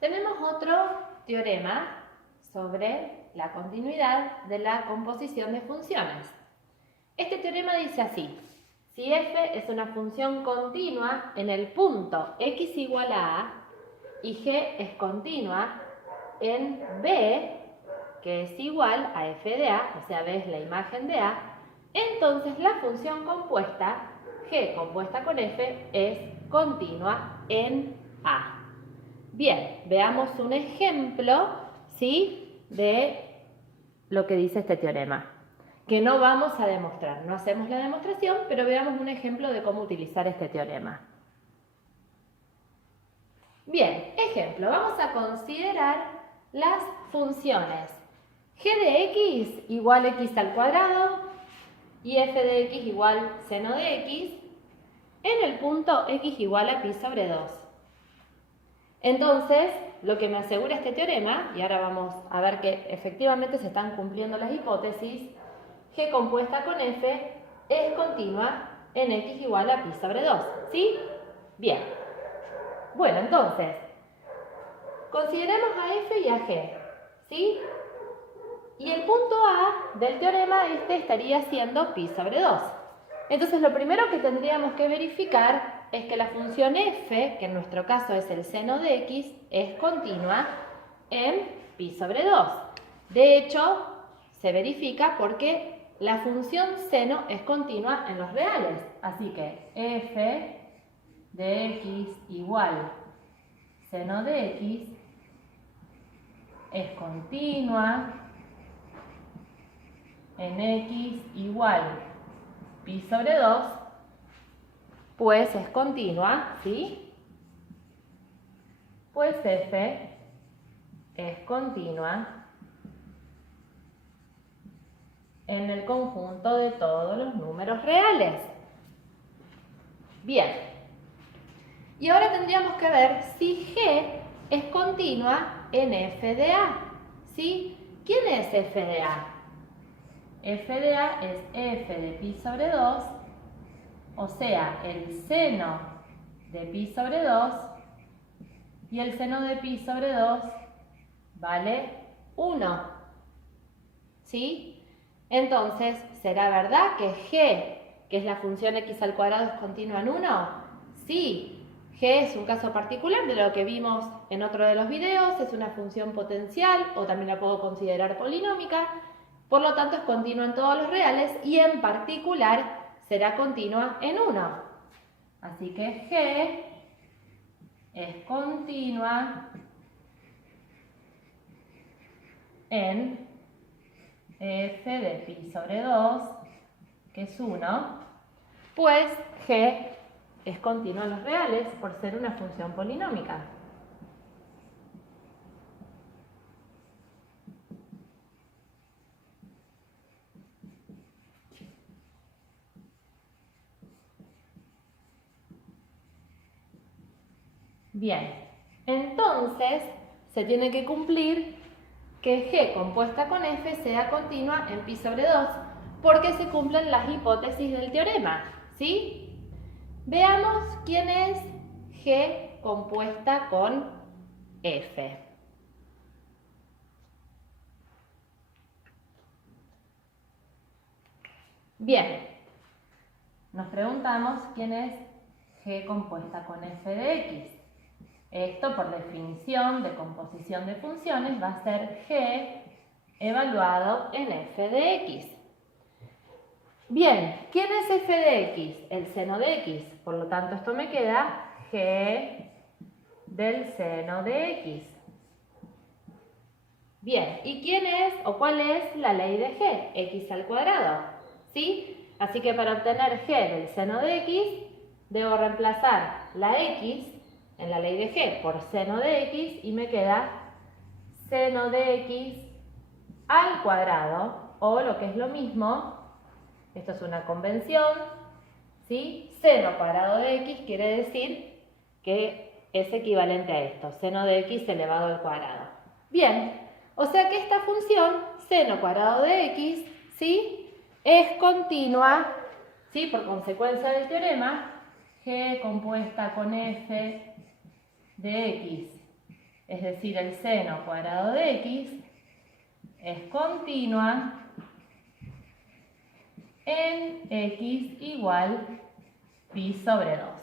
Tenemos otro teorema sobre la continuidad de la composición de funciones. Este teorema dice así: si f es una función continua en el punto x igual a a y g es continua en b, que es igual a f de a, o sea, b es la imagen de a, entonces la función compuesta, g compuesta con f, es continua en a. Bien, veamos un ejemplo, ¿sí?, de lo que dice este teorema, que no vamos a demostrar, no hacemos la demostración, pero veamos un ejemplo de cómo utilizar este teorema. Bien, ejemplo, vamos a considerar las funciones g de x igual x al cuadrado y f de x igual seno de x en el punto x igual a pi sobre 2. Entonces, lo que me asegura este teorema, y ahora vamos a ver que efectivamente se están cumpliendo las hipótesis, g compuesta con f es continua en x igual a pi sobre 2, ¿sí? Bien. Bueno, entonces, consideremos a f y a g, ¿sí? Y el punto A del teorema estaría siendo pi sobre 2. Entonces, lo primero que tendríamos que verificar es que la función f, que en nuestro caso es el seno de x, es continua en pi sobre 2. De hecho, se verifica porque la función seno es continua en los reales. Así que f de x igual seno de x es continua en x igual pi sobre 2, pues es continua, ¿sí? Pues f es continua en el conjunto de todos los números reales. Bien. Y ahora tendríamos que ver si g es continua en f de a, ¿sí? ¿Quién es f de a? F de a es f de pi sobre 2, o sea, el seno de pi sobre 2, y el seno de pi sobre 2 vale 1, ¿sí? Entonces, ¿será verdad que g, que es la función x al cuadrado, es continua en 1? Sí, g es un caso particular de lo que vimos en otro de los videos, es una función potencial, o también la puedo considerar polinómica. Por lo tanto, es continua en todos los reales y en particular será continua en 1. Así que g es continua en f de pi sobre 2, que es 1, pues g es continua en los reales por ser una función polinómica. Bien, entonces se tiene que cumplir que g compuesta con f sea continua en pi sobre 2, porque se cumplen las hipótesis del teorema, ¿sí? Veamos quién es g compuesta con f. Bien, nos preguntamos quién es g compuesta con f de x. Esto, por definición de composición de funciones, va a ser g evaluado en f de x. Bien, ¿quién es f de x? El seno de x. Por lo tanto, esto me queda g del seno de x. Bien, ¿y quién es o cuál es la ley de g? X al cuadrado, ¿sí? Así que para obtener g del seno de x, debo reemplazar la x en la ley de g por seno de x y me queda seno de x al cuadrado, o lo que es lo mismo, esto es una convención, ¿sí? Seno cuadrado de x quiere decir que es equivalente a esto, seno de x elevado al cuadrado. Bien, o sea que esta función, seno cuadrado de x, ¿sí?, es continua, ¿sí?, por consecuencia del teorema, g compuesta con f de x es decir, el seno cuadrado de x, es continua en x igual pi sobre 2.